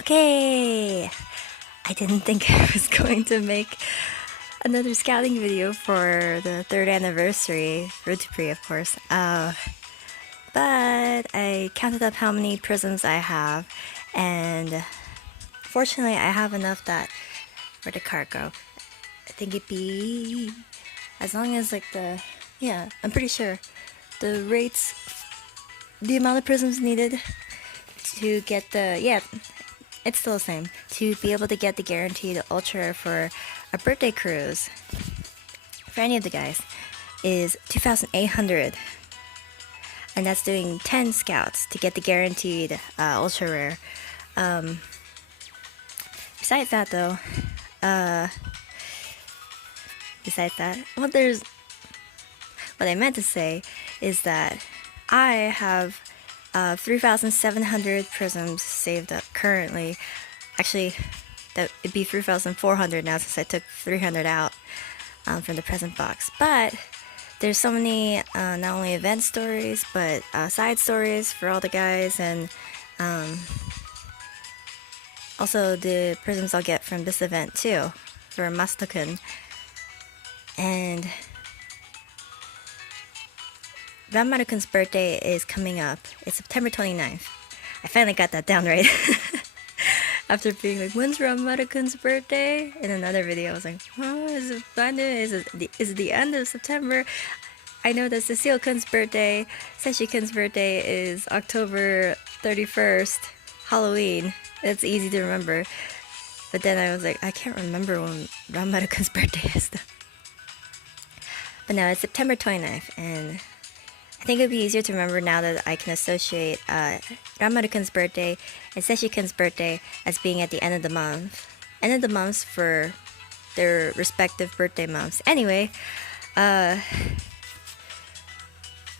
Okay, I didn't think I was going to make another scouting video for the 3rd anniversary, Road to Pre, of course. But I counted up how many prisms I have, and fortunately, I have enough that where'd the card go? I think it'd be as long as yeah, I'm pretty sure the rates, the amount of prisms needed to get it's still the same. To be able to get the guaranteed ultra for a birthday cruise for any of the guys is 2,800. And that's doing 10 scouts to get the guaranteed ultra rare. Um, besides that, though, what I meant to say is that I have 3,700 prisms saved up currently. Actually, that it'd be 3,400 now since I took 300 out from the present box. But there's so many not only event stories but side stories for all the guys, and also the prisms I'll get from this event too for Masato-kun. And Ranmaru-kun's birthday is coming up. It's September 29th. I finally got that down right. After being like, when's Ranmaru-kun's birthday? In another video, I was like, oh, is it the end of September? I know that Cecile-kun's birthday, Seshi-kun's birthday is October 31st, Halloween. It's easy to remember. But then I was like, I can't remember when Ranmaru-kun's birthday is. But no, it's September 29th, and I think it would be easier to remember now that I can associate Ranmaru-kun's birthday and Seshi-kun's birthday as being at the end of the month. End of the months for their respective birthday months. Anyway, so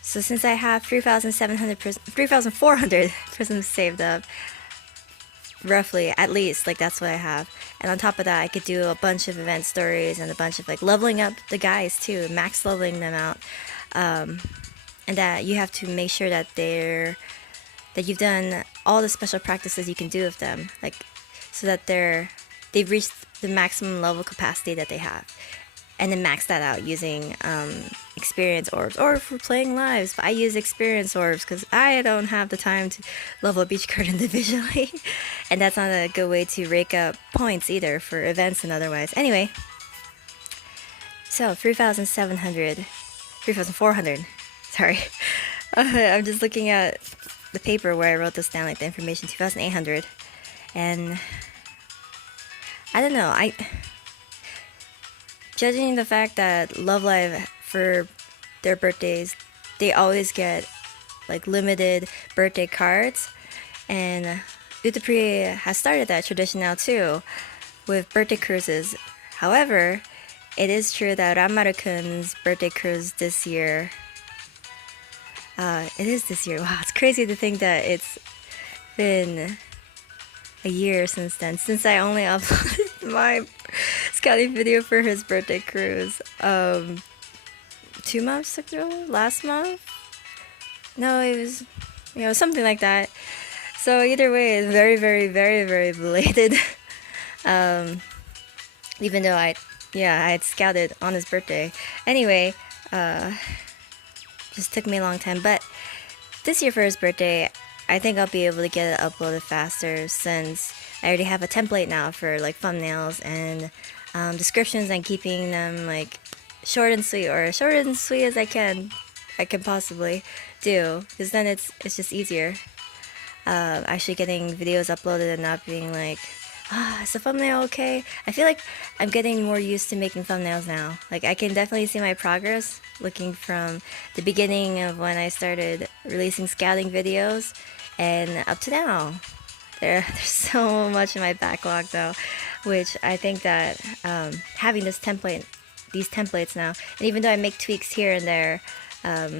since I have 3,400 prisms saved up, roughly, at least, like that's what I have. And on top of that, I could do a bunch of event stories and a bunch of like leveling up the guys too, max leveling them out. And that you have to make sure that you've done all the special practices you can do with them, like so that they've reached the maximum level capacity that they have, and then max that out using experience orbs, or for playing lives. But I use experience orbs because I don't have the time to level up each card individually, and that's not a good way to rake up points either for events and otherwise. Anyway, so 3,400. Sorry. I'm just looking at the paper where I wrote this down, like the information, 2,800. And I don't know, judging the fact that Love Live, for their birthdays, they always get like limited birthday cards, and Utapri has started that tradition now too with birthday cruises. However, it is true that Ranmaru-kun's birthday cruise this year, it is this year. Wow, it's crazy to think that it's been a year since then, since I only uploaded my scouting video for his birthday cruise 2 months ago, last month. No, it was, something like that. So either way, it's very, very, very, very belated. Even though I had scouted on his birthday. Anyway, just took me a long time. But this year for his birthday, I think I'll be able to get it uploaded faster, since I already have a template now for like thumbnails and descriptions, and keeping them like short and sweet, or short and sweet as I can possibly do, because then it's just easier. Actually getting videos uploaded and not being like, is the thumbnail okay? I feel like I'm getting more used to making thumbnails now. Like I can definitely see my progress looking from the beginning of when I started releasing scouting videos and up to now. There's so much in my backlog though, which I think that having these templates now, and even though I make tweaks here and there, I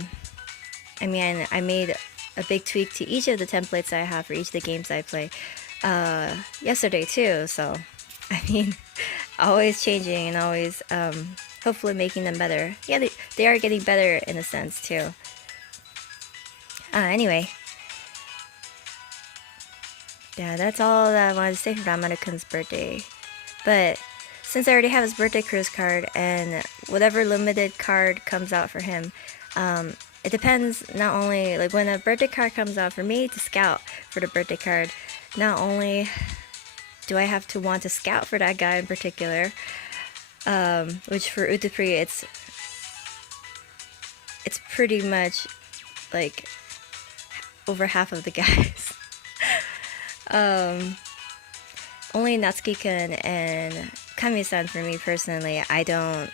made a big tweak to each of the templates I have for each of the games I play yesterday too. So always changing and always hopefully making them better. Yeah, they are getting better in a sense too. Anyway, yeah, that's all that I wanted to say for Ramada-kun's birthday. But since I already have his birthday cruise card and whatever limited card comes out for him, it depends not only like when a birthday card comes out for me to scout for the birthday card, not only do I have to want to scout for that guy in particular, which for Utapri it's pretty much like over half of the guys. Only Natsuki-kun and Kami-san for me personally, I don't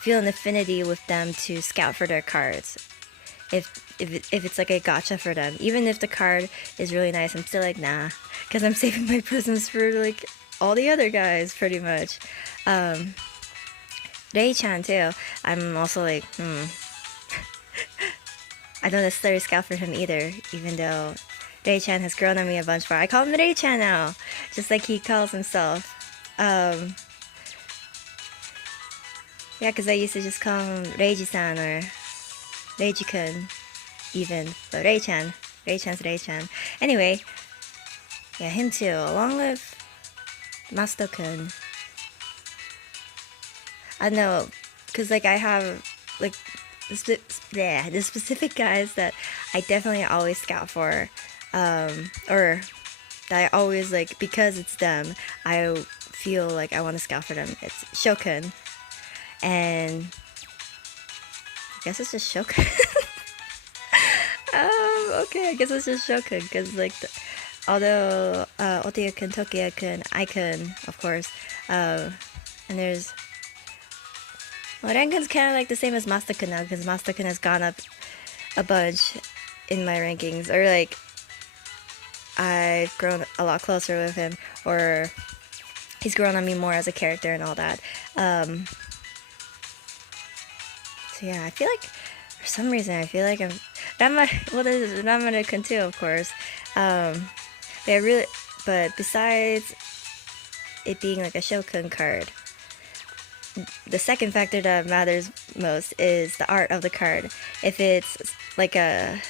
feel an affinity with them to scout for their cards. If it's like a gotcha for them, even if the card is really nice, I'm still like nah, because I'm saving my presents for like all the other guys pretty much. Rei-chan too, I'm also like I don't necessarily scout for him either, even though Rei-chan has grown on me a bunch more. I call him Rei-chan now, just like he calls himself. Yeah, because I used to just call him Reiji-san or Reiji-kun, even. So Rei-chan. Rei-chan's Rei-chan. Anyway, yeah, him too, along with Masto-kun. I don't know, because like I have like the specific guys that I definitely always scout for, or that I always like because it's them. I feel like I want to scout for them. It's Shokun, and I guess it's just Shokun. Okay, I guess it's just Shokun because like although Otoya-kun, Tokiya-kun, Ai-kun, of course, and there's. Well, Renkun's kind of like the same as Masto-kun now because Masto-kun has gone up a bunch in my rankings, or like I've grown a lot closer with him, or he's grown on me more as a character and all that. So yeah, I feel like for some reason I feel like I'm there's Ramada-kun too, of course. But besides it being like a Shogun card, the second factor that matters most is the art of the card. If it's like not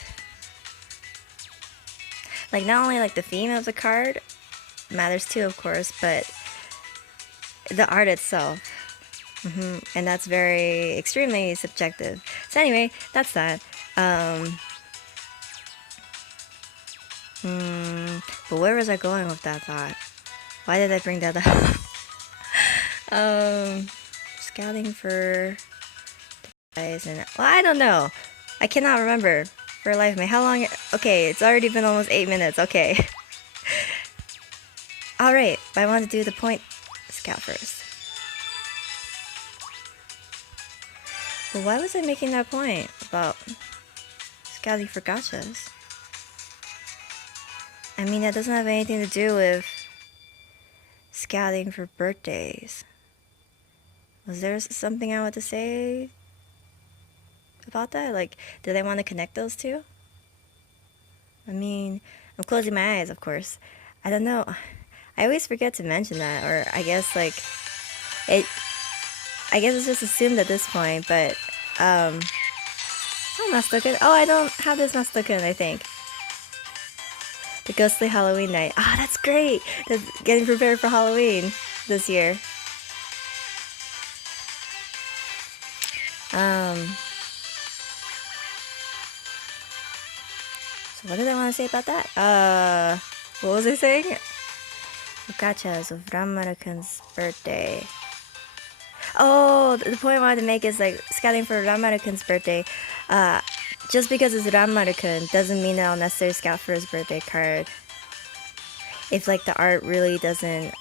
only like the theme of the card matters too, of course, but the art itself. And that's very extremely subjective. So anyway, that's that. But where was I going with that thought? Why did I bring that up? Scouting for guys and well, I don't know. I cannot remember for life of me. How long? Okay, it's already been almost 8 minutes. Okay. All right, but I want to do the point scout first. But why was I making that point about scouting for gachas? I mean, that doesn't have anything to do with scouting for birthdays. Was there something I wanted to say about that? Like, did I want to connect those two? I mean, I'm closing my eyes, of course. I don't know. I always forget to mention that, or I guess like I guess it's just assumed at this point. But oh, Masto-kun. Oh, I don't have this Masto-kun, I think. The Ghostly Halloween Night. Ah, oh, that's great. That's getting prepared for Halloween this year. So what did I want to say about that? What was I saying? Gachas of Ramada-kun's birthday. Oh, the point I wanted to make is like scouting for Ramada-kun's birthday. Just because it's Ramada-kun doesn't mean that I'll necessarily scout for his birthday card. If like the art really doesn't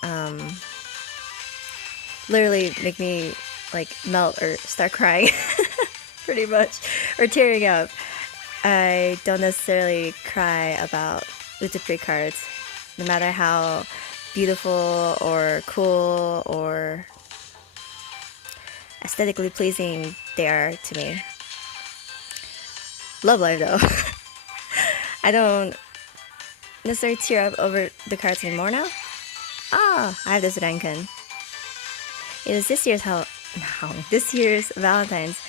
literally make me like melt or start crying, pretty much, or tearing up, I don't necessarily cry about Utapri cards, no matter how beautiful or cool or aesthetically pleasing they are to me. Love Live though. I don't necessarily tear up over the cards anymore now. Ah, I have this Renken. It was this year's this year's Valentine's.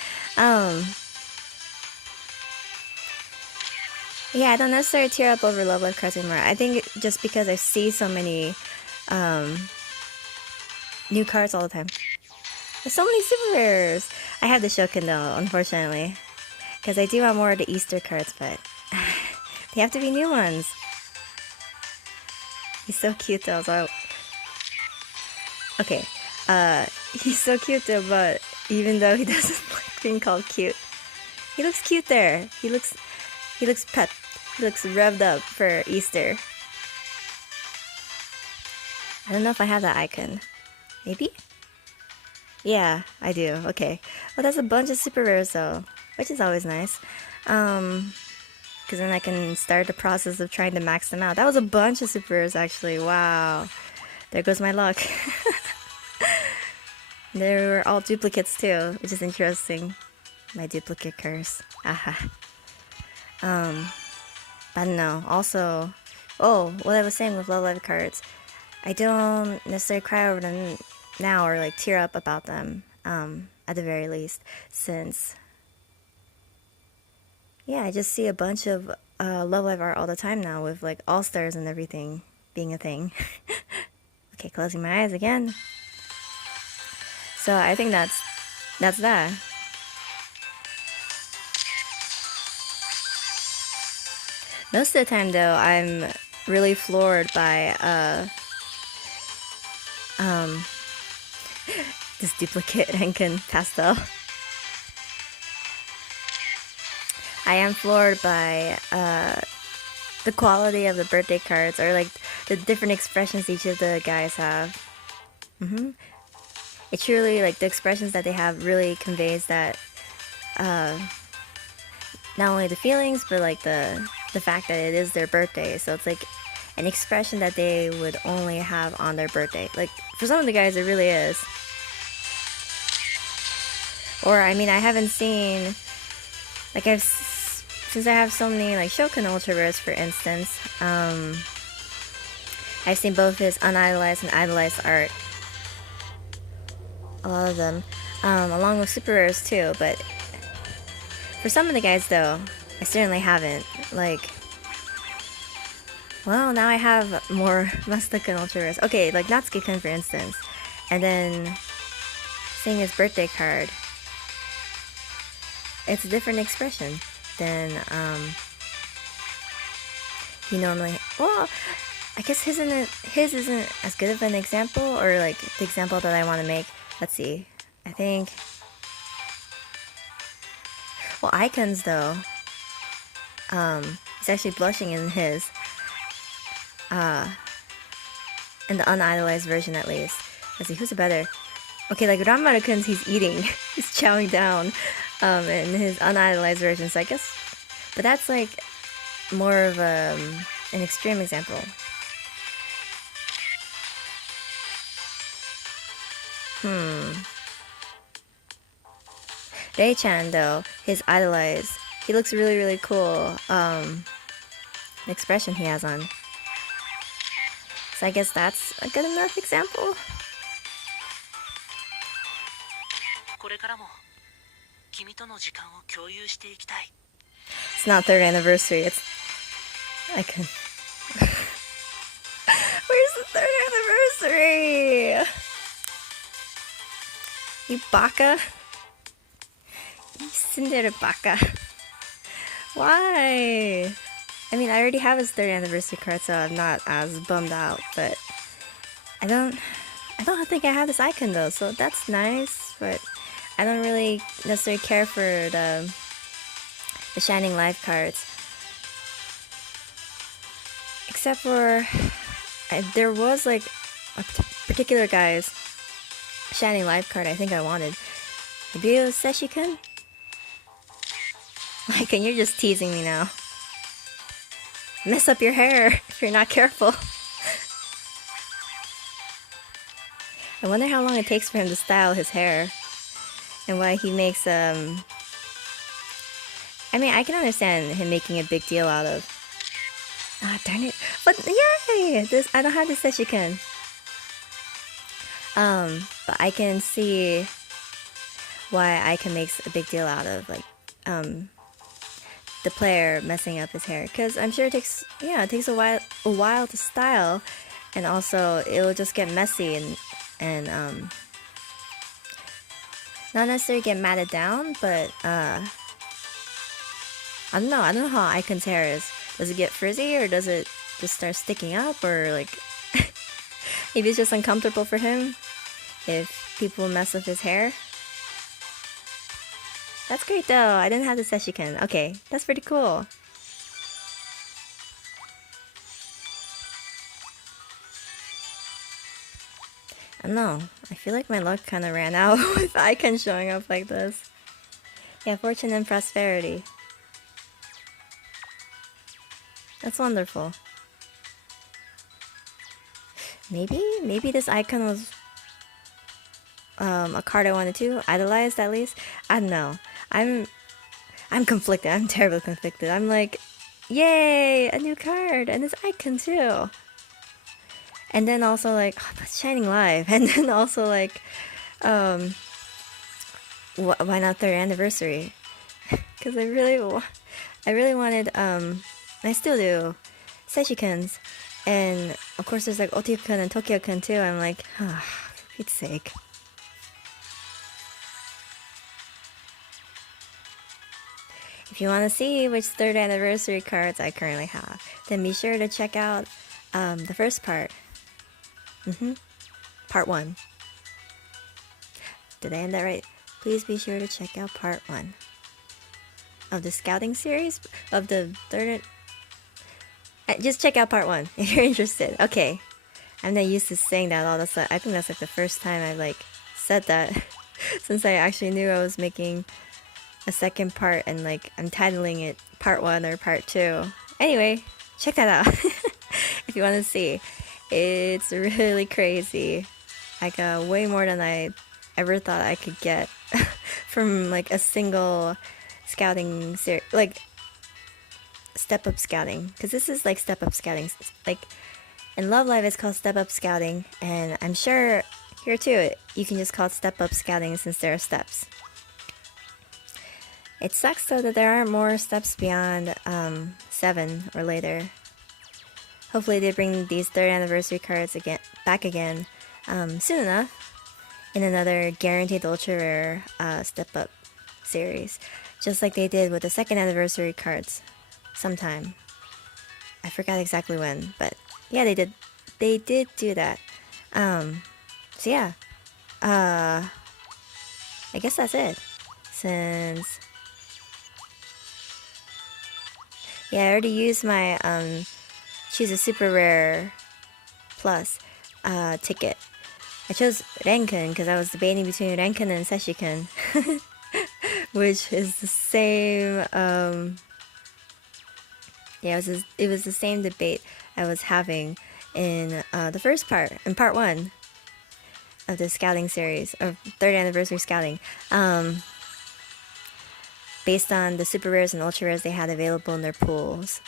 Yeah, I don't necessarily tear up over Love Live cards anymore. I think just because I see so many new cards all the time. There's so many super rares. I have the Shokin though, unfortunately. Because I do want more of the Easter cards, but they have to be new ones. He's so cute though, so... Okay, he's so cute though, but even though he doesn't like being called cute, he looks cute there. He looks pet. He looks revved up for Easter. I don't know if I have that icon. Maybe? Yeah, I do. Okay. Well, that's a bunch of super rares though, which is always nice. Because then I can start the process of trying to max them out. That was a bunch of super rares actually. Wow. There goes my luck. They were all duplicates too, which is interesting. My duplicate curse. Aha. But no, also... Oh, what I was saying with Love Live cards. I don't necessarily cry over them now or like tear up about them, at the very least, since... Yeah, I just see a bunch of Love Live art all the time now with like all-stars and everything being a thing. Okay, closing my eyes again. So I think that's that. Most of the time though, I'm really floored by this duplicate Henkin pastel. I am floored by the quality of the birthday cards, or like the different expressions each of the guys have. It truly, like, the expressions that they have really conveys that, not only the feelings, but like the fact that it is their birthday. So it's like an expression that they would only have on their birthday. Like, for some of the guys, it really is. Or, I mean, I haven't seen, like, since I have so many, like, Shokin Ultra Rares, for instance, I've seen both his unidolized and idolized art. A lot of them, along with super rares too, but for some of the guys though, I certainly haven't. Like, well, now I have more Mastuka and ultra rares. Okay, like Natsuki-kun for instance, and then seeing his birthday card, it's a different expression than he normally... Well, I guess his isn't as good of an example, or like the example that I want to make. Let's see. I think... Well, Ai-kun's though, he's actually blushing in his, in the unidolized version at least. Let's see, who's a better... Okay, like Ranmaru-kun's, he's eating. He's chowing down, in his unidolized version, so I guess... But that's like more of an extreme example. Rei-chan though, his idolized, he looks really, really cool. The expression he has on. So I guess that's a good enough example. It's not 3rd anniversary, it's... I can... Where's the 3rd anniversary? You baka? You tsundere baka. Why? I mean, I already have his 3rd anniversary card, so I'm not as bummed out, but I don't think I have this icon though, so that's nice, but I don't really necessarily care for the Shining Life cards. Except for, there was like a particular guy's Shining Life card I think I wanted. Maybe it was Seshi-kun? Like, and you're just teasing me now. Mess up your hair if you're not careful. I wonder how long it takes for him to style his hair. And why he makes, I mean, I can understand him making a big deal out of... Ah, darn it. But, yay! I don't have the Seshi-kun. But I can see why Ai-kun makes a big deal out of, like, the player messing up his hair, because I'm sure it takes a while to style, and also it will just get messy and not necessarily get matted down, but I don't know how Ai-kun's hair is. Does it get frizzy, or does it just start sticking up, or like maybe it's just uncomfortable for him if people mess with his hair. That's great though. I didn't have the seshiken. Okay, that's pretty cool. I don't know. I feel like my luck kind of ran out with Ai-kun showing up like this. Yeah, fortune and prosperity. That's wonderful. Maybe this Ai-kun was a card I wanted to idolize at least. I don't know. I'm conflicted. I'm terribly conflicted. I'm like, yay, a new card, and it's Ai-kun too. And then also like, oh, that's Shining Live. And then also like, why not 3rd anniversary? Because I really wanted, I still do, Seshikens. And of course there's like Otio-kun and Tokyo-kun too. I'm like, oh, for Pete's sake. If you want to see which 3rd anniversary cards I currently have, then be sure to check out the first part. Part 1. Did I end that right? Please be sure to check out part 1 of the scouting series of the 3rd. Just check out part 1 if you're interested. Okay. I'm not used to saying that all the time. I think that's like the first time I like said that since I actually knew I was making a second part and like I'm titling it part 1 or part 2. Anyway, check that out if you want to see. It's really crazy. I got way more than I ever thought I could get from like a single scouting series, like step up scouting, because this is like step up scouting. Like in Love Live it's called step up scouting, and I'm sure here too you can just call it step up scouting since there are steps. It sucks though that there aren't more steps beyond 7 or later. Hopefully they bring these 3rd anniversary cards back again soon enough in another guaranteed ultra rare step up series, just like they did with the 2nd anniversary cards sometime. I forgot exactly when, but yeah, they did do that. So yeah, I guess that's it. Since yeah, I already used my choose a super rare plus ticket. I chose Renken because I was debating between Renken and Seshiken, which is the same. Yeah, it was the same debate I was having in the first part, in part 1 of the scouting series, or 3rd anniversary scouting. Based on the super rares and ultra rares they had available in their pools,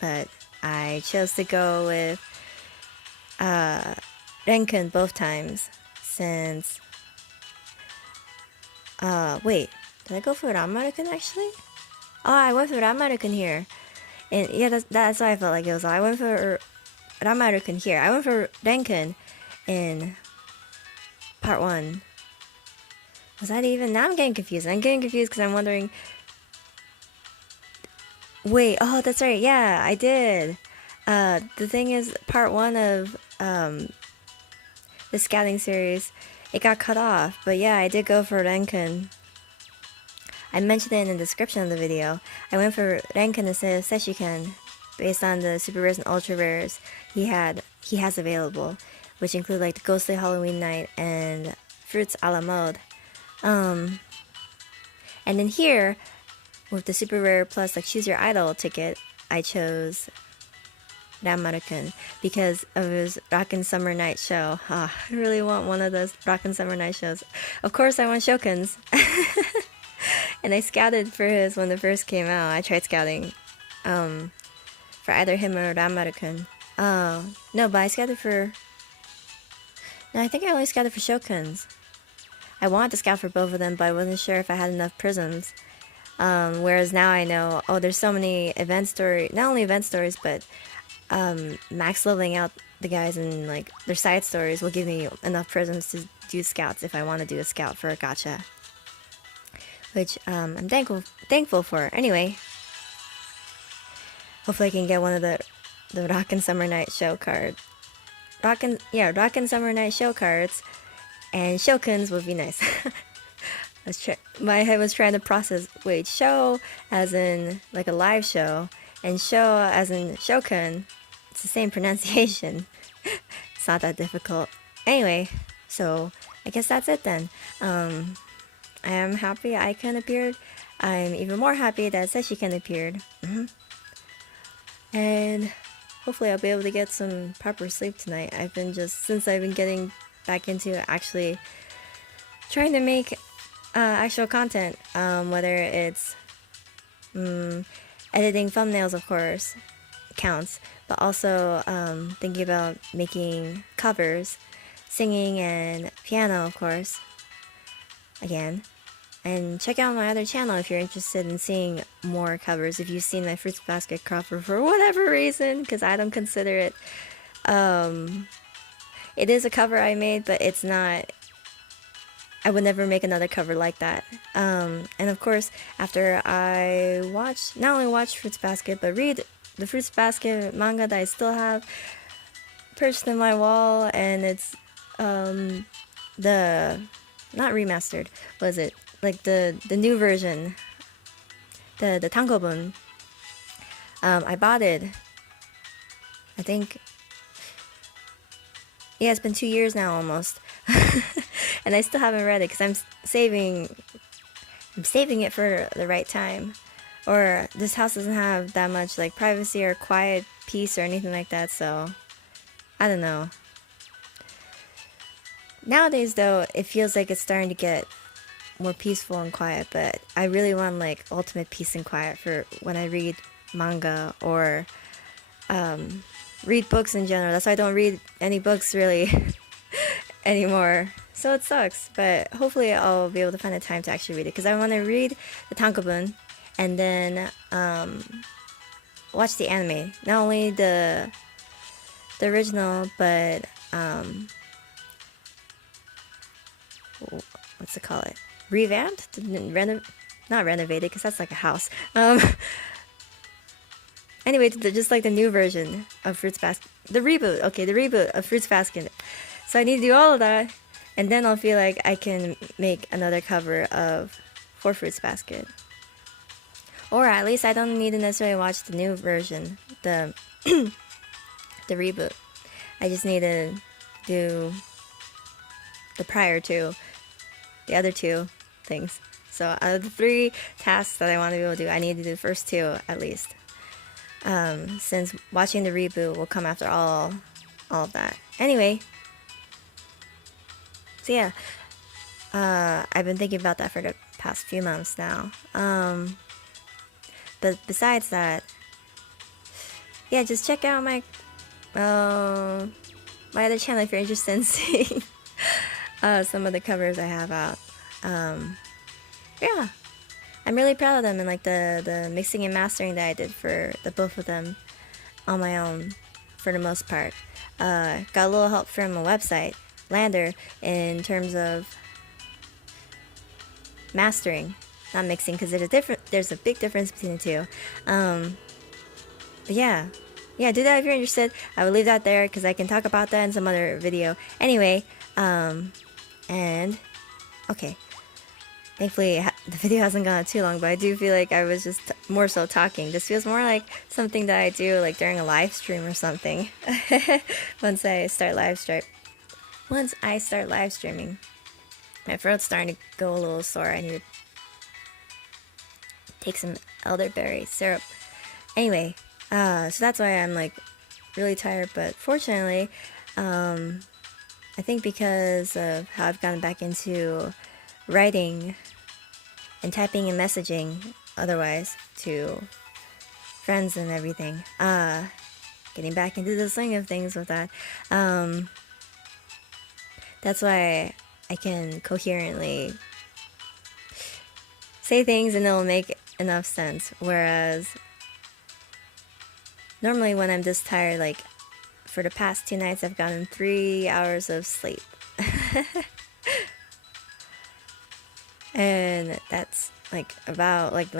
but I chose to go with Renken both times since. Wait, did I go for Ranmaru-kun actually? Oh, I went for Ranmaru-kun here, and yeah, that's why I felt like it was. I went for Ranmaru-kun here. I went for Renken in part 1. Was that even? Now I'm getting confused. I'm getting confused because I'm wondering. Wait, oh, that's right. Yeah, I did. The thing is, part 1 of the scouting series, it got cut off. But yeah, I did go for Renken. I mentioned it in the description of the video. I went for Renken instead of Seshiken, based on the super rares and ultra rares he has available, which include like the Ghostly Halloween Night and Fruits a la Mode. And then here, with the super rare plus like choose your idol ticket, I chose Ranmaru-kun because of his Rockin' Summer Night show. I really want one of those Rockin' Summer Night shows. Of course I want Shokun's. And I scouted for his when it first came out. I tried scouting for either him or Ranmaru-kun. No, but I scouted for... No, I think I only scouted for Shokun's. I wanted to scout for both of them, but I wasn't sure if I had enough prisms. Whereas now I know, oh, there's so many event story, not only event stories, but max leveling out the guys and like their side stories will give me enough prisms to do scouts if I want to do a scout for a gacha, which I'm thankful for. Anyway, hopefully I can get one of the Rockin' Summer Night show card. Rockin' Summer Night show cards, and Shokuns would be nice. My head was trying to process, wait, show as in like a live show, and show as in Shokun. It's the same pronunciation. It's not that difficult. Anyway, so I guess that's it then. I am happy Ai-kun appeared. I'm even more happy that Seshi-kun appeared. And hopefully I'll be able to get some proper sleep tonight. Since I've been getting back into actually trying to make actual content, whether it's editing thumbnails, of course, counts, but also thinking about making covers, singing, and piano, of course, again. And check out my other channel if you're interested in seeing more covers. If you've seen my Fruits Basket cover for whatever reason, because I don't consider it, it is a cover I made, but it's not, I would never make another cover like that. And of course, after I not only watch Fruits Basket, but read the Fruits Basket manga that I still have perched in my wall, and it's not remastered, was it? Like the new version, the tankobon. I bought it. I think, yeah, it's been 2 years now almost, and I still haven't read it because I'm saving it for the right time. Or this house doesn't have that much like privacy or quiet peace or anything like that, so I don't know. Nowadays though, it feels like it's starting to get more peaceful and quiet, but I really want like ultimate peace and quiet for when I read manga or read books in general. That's why I don't read any books really anymore. So it sucks, but hopefully I'll be able to find the time to actually read it because I want to read the tankobon and then watch the anime. Not only the original, but what's it call it? Revamped? Not renovated, because that's like a house. Anyway, just like the new version of Fruits Basket. The reboot, okay, the reboot of Fruits Basket. So I need to do all of that, and then I'll feel like I can make another cover for Fruits Basket. Or at least I don't need to necessarily watch the new version, the reboot. I just need to do the prior to, the other two things. So out of the 3 tasks that I want to be able to do, I need to do the first 2 at least. Since watching the reboot will come after all of that. Anyway, so yeah, I've been thinking about that for the past few months now. But besides that, yeah, just check out my other channel if you're interested in seeing some of the covers I have out. Yeah, I'm really proud of them, and like the mixing and mastering that I did for the both of them on my own for the most part. Got a little help from a website, Lander, in terms of mastering, not mixing, because there's a big difference between the two. But yeah, do that if you're interested. I will leave that there because I can talk about that in some other video. Anyway, and okay. Thankfully, the video hasn't gone too long, but I do feel like I was just more so talking. This feels more like something that I do like during a live stream or something. Once I start live streaming. My throat's starting to go a little sore. I need to take some elderberry syrup. Anyway, so that's why I'm like really tired, but fortunately, I think because of how I've gotten back into writing and typing and messaging otherwise to friends and everything, getting back into the swing of things with that, that's why I can coherently say things and it'll make enough sense. Whereas normally when I'm this tired, like for the past 2 nights, I've gotten 3 hours of sleep. And that's like about like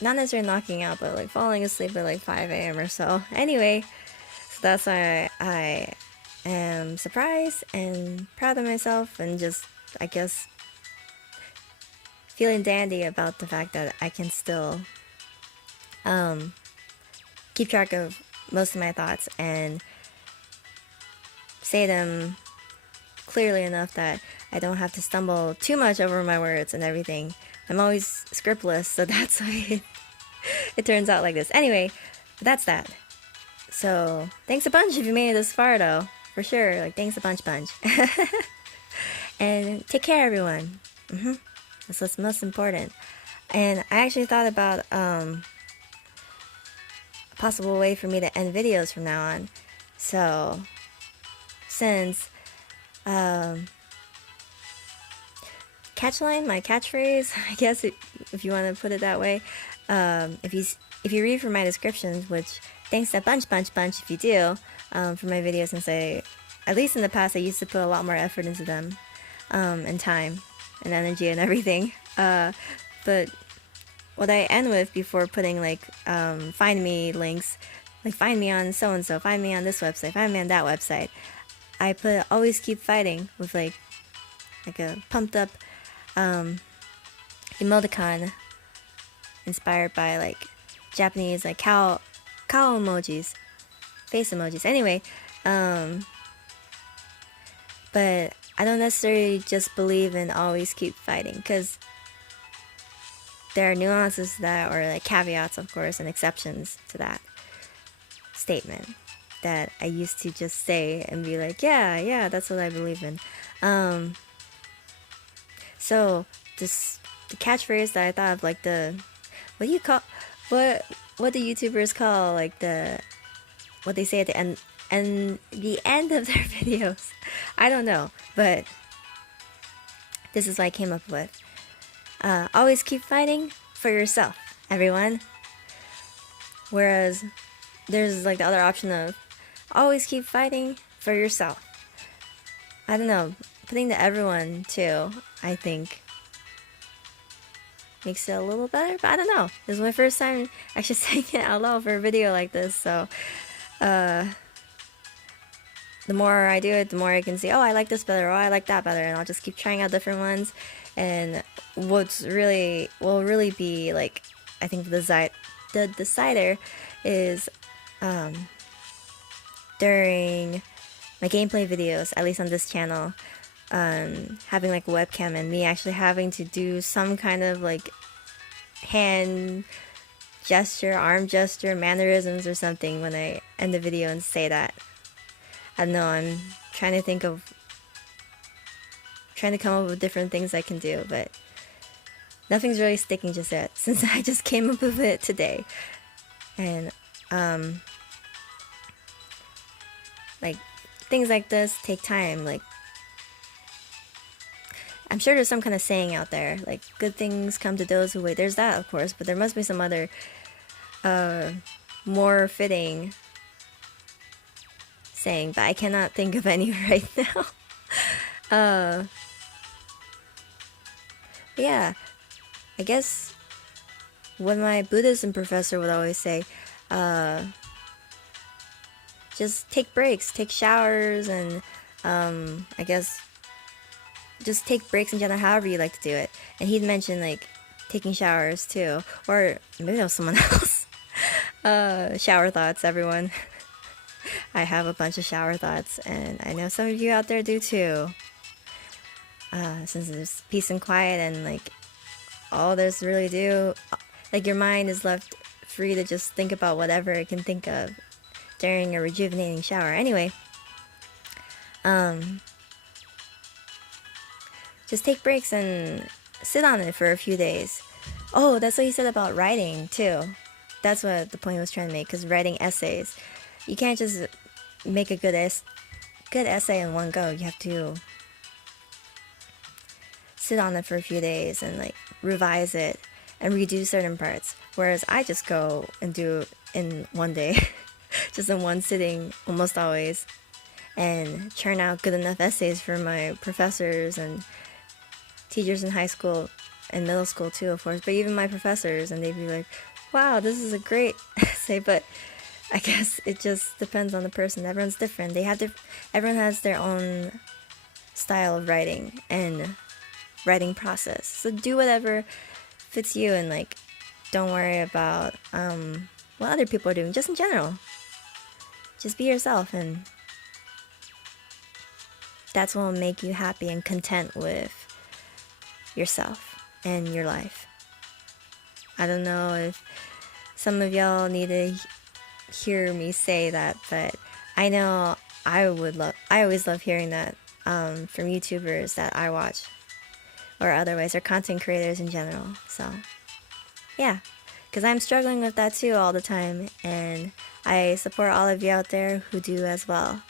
not necessarily knocking out, but like falling asleep at like 5 a.m. or so. Anyway, so that's why I am surprised and proud of myself, and just, I guess, feeling dandy about the fact that I can still keep track of most of my thoughts and say them clearly enough that I don't have to stumble too much over my words and everything. I'm always scriptless, so that's why it turns out like this. Anyway, that's that. So thanks a bunch if you made it this far, though. For sure, like, thanks a bunch. And take care, everyone. That's what's most important. And I actually thought about a possible way for me to end videos from now on. So since catchline, my catchphrase, I guess, if you want to put it that way, if you read from my descriptions, which thanks a bunch if you do, for my videos, since at least in the past, I used to put a lot more effort into them, and time and energy and everything. But what I end with before putting like find me links, like find me on so and so, find me on this website, find me on that website, I put always keep fighting with like a pumped up emoticon inspired by like Japanese like cow emojis, face emojis. Anyway, but I don't necessarily just believe in always keep fighting, because there are nuances to that, or like caveats, of course, and exceptions to that statement that I used to just say and be like, yeah, that's what I believe in. So the catchphrase that I thought of, like what do you call, what do YouTubers call like what they say at the end of their videos? I don't know, but this is what I came up with. Always keep fighting for yourself, everyone. Whereas there's like the other option of always keep fighting for yourself. I don't know, putting the everyone too, I think, makes it a little better, but I don't know. This is my first time actually saying it out loud for a video like this, so the more I do it, the more I can say, oh, I like this better, oh, I like that better, and I'll just keep trying out different ones. And what's really will really be like, I think the decider is during my gameplay videos, at least on this channel, having like a webcam and me actually having to do some kind of like hand gesture, arm gesture, mannerisms or something when I end the video and say that. I don't know, I'm trying to come up with different things I can do, but nothing's really sticking just yet, since I just came up with it today. And like, things like this take time. Like, I'm sure there's some kind of saying out there, like, good things come to those who wait. There's that, of course, but there must be some other more fitting saying, but I cannot think of any right now. Yeah, I guess what my Buddhism professor would always say, just take breaks, take showers, and I guess just take breaks in general, however you like to do it. And he'd mention like taking showers too, or maybe that was someone else. Shower thoughts, everyone. I have a bunch of shower thoughts, and I know some of you out there do too. Since there's peace and quiet, and like all there's really do, like your mind is left free to just think about whatever it can think of during a rejuvenating shower. Anyway, just take breaks and sit on it for a few days. Oh, that's what he said about writing too. That's what the point I was trying to make, because writing essays, you can't just make a good essay in one go. You have to sit on it for a few days and like revise it and redo certain parts. Whereas I just go and do in one day, just in one sitting, almost always, and churn out good enough essays for my professors and teachers in high school and middle school too, of course, but even my professors, and they'd be like, wow, this is a great essay. But I guess it just depends on the person. Everyone's different. Everyone has their own style of writing and writing process. So do whatever fits you, and like, don't worry about what other people are doing. Just in general, just be yourself, and that's what will make you happy and content with yourself and your life. I don't know if some of y'all need to hear me say that, but I know I always love hearing that from YouTubers that I watch, or otherwise, or content creators in general. So, yeah, because I'm struggling with that too all the time, and I support all of you out there who do as well.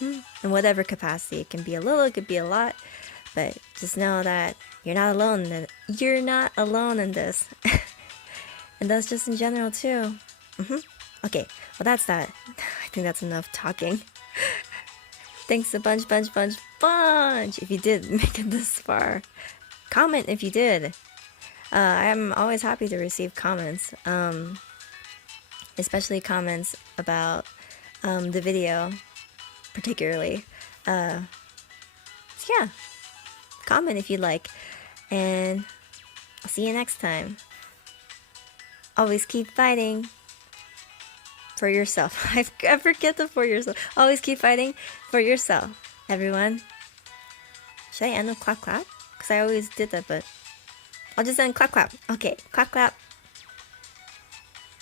In whatever capacity. It can be a little, it could be a lot, but just know that you're not alone. You're not alone in this. And that's just in general too. Okay, well that's that. I think that's enough talking. Thanks a bunch if you did make it this far. Comment if you did. I'm always happy to receive comments, especially comments about the video, particularly. So yeah, comment if you'd like, and I'll see you next time. Always keep fighting for yourself. I forget the for yourself. Always keep fighting for yourself, everyone. Should I end with clap clap? Because I always did that, but I'll just end clap clap. Okay, clap clap.